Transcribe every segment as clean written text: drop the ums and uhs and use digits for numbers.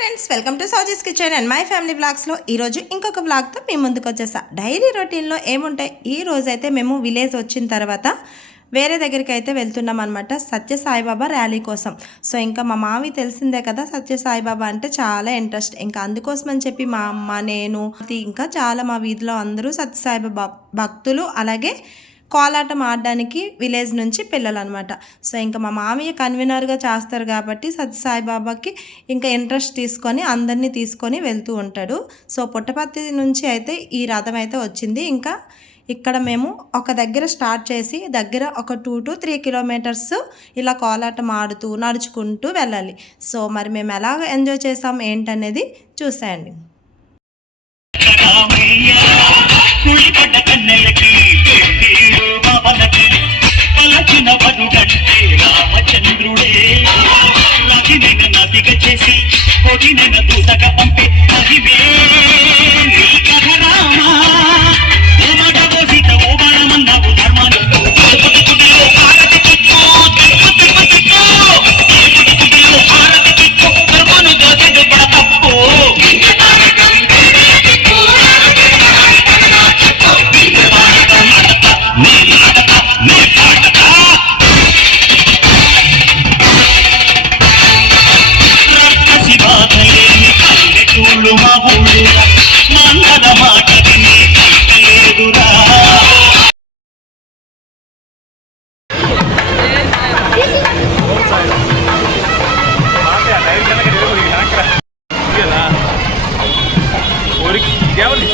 Friends, welcome to Souji's kitchen and my family వ్లాగ్స్లో ఈరోజు ఇంకొక వ్లాగ్తో మేము ముందుకు వచ్చేసా. డైలీ రొటీన్లో ఏముంటాయి, ఈ రోజైతే మేము విలేజ్ వచ్చిన తర్వాత వేరే దగ్గరికి అయితే వెళ్తున్నాం అనమాట, సత్యసాయిబాబా ర్యాలీ కోసం. సో ఇంకా మా మావి తెలిసిందే కదా, సత్యసాయిబాబా అంటే చాలా ఇంట్రెస్ట్. ఇంకా అందుకోసం అని చెప్పి మా అమ్మ, నేను, ఇంకా చాలా మా వీధిలో అందరూ సత్యసాయిబాబా భక్తులు, అలాగే కోలాటం ఆడడానికి విలేజ్ నుంచి పిల్లలు అనమాట. సో ఇంకా మా మామయ్య కన్వీనర్గా చేస్తారు కాబట్టి సత్యసాయిబాబాకి ఇంకా ఇంట్రెస్ట్ తీసుకొని అందరినీ తీసుకొని వెళ్తూ ఉంటాడు. సో పుట్టపర్తి నుంచి అయితే ఈ రథం అయితే వచ్చింది. ఇంకా ఇక్కడ మేము ఒక దగ్గర స్టార్ట్ చేసి దగ్గర ఒక 2 to 3 కిలోమీటర్స్ ఇలా కోలాటం ఆడుతూ నడుచుకుంటూ వెళ్ళాలి. సో మరి మేము ఎలా ఎంజాయ్ చేసాం ఏంటనేది చూసేయండి. చేసి దూతగా పంపే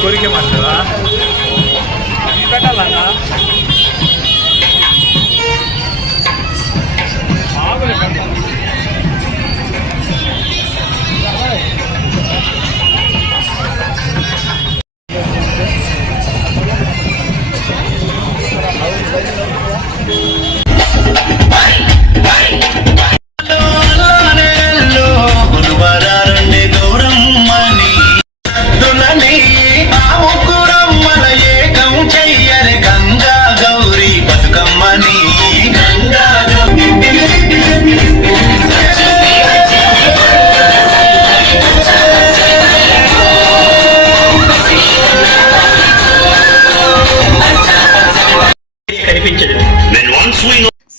కోరిక మాట్లాడా పెట్టాలన్నా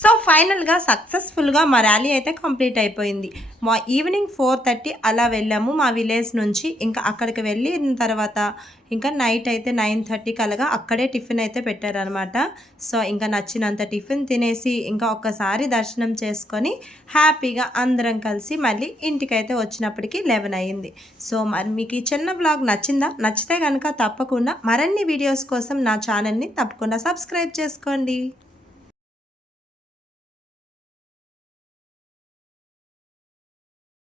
సో ఫైనల్గా సక్సెస్ఫుల్గా మా ర్యాలీ అయితే కంప్లీట్ అయిపోయింది. మా ఈవినింగ్ 4:30 అలా వెళ్ళాము మా విలేజ్ నుంచి. ఇంకా అక్కడికి వెళ్ళిన తర్వాత ఇంకా నైట్ అయితే 9:30 కలగా అక్కడే టిఫిన్ అయితే పెట్టారనమాట. సో ఇంకా నచ్చినంత టిఫిన్ తినేసి ఇంకా ఒక్కసారి దర్శనం చేసుకొని హ్యాపీగా అందరం కలిసి మళ్ళీ ఇంటికైతే వచ్చినప్పటికీ 11 అయ్యింది. సో మరి మీకు ఈ చిన్న బ్లాగ్ నచ్చిందా? నచ్చితే కనుక తప్పకుండా మరిన్ని వీడియోస్ కోసం నా ఛానల్ని తప్పకుండా సబ్స్క్రైబ్ చేసుకోండి.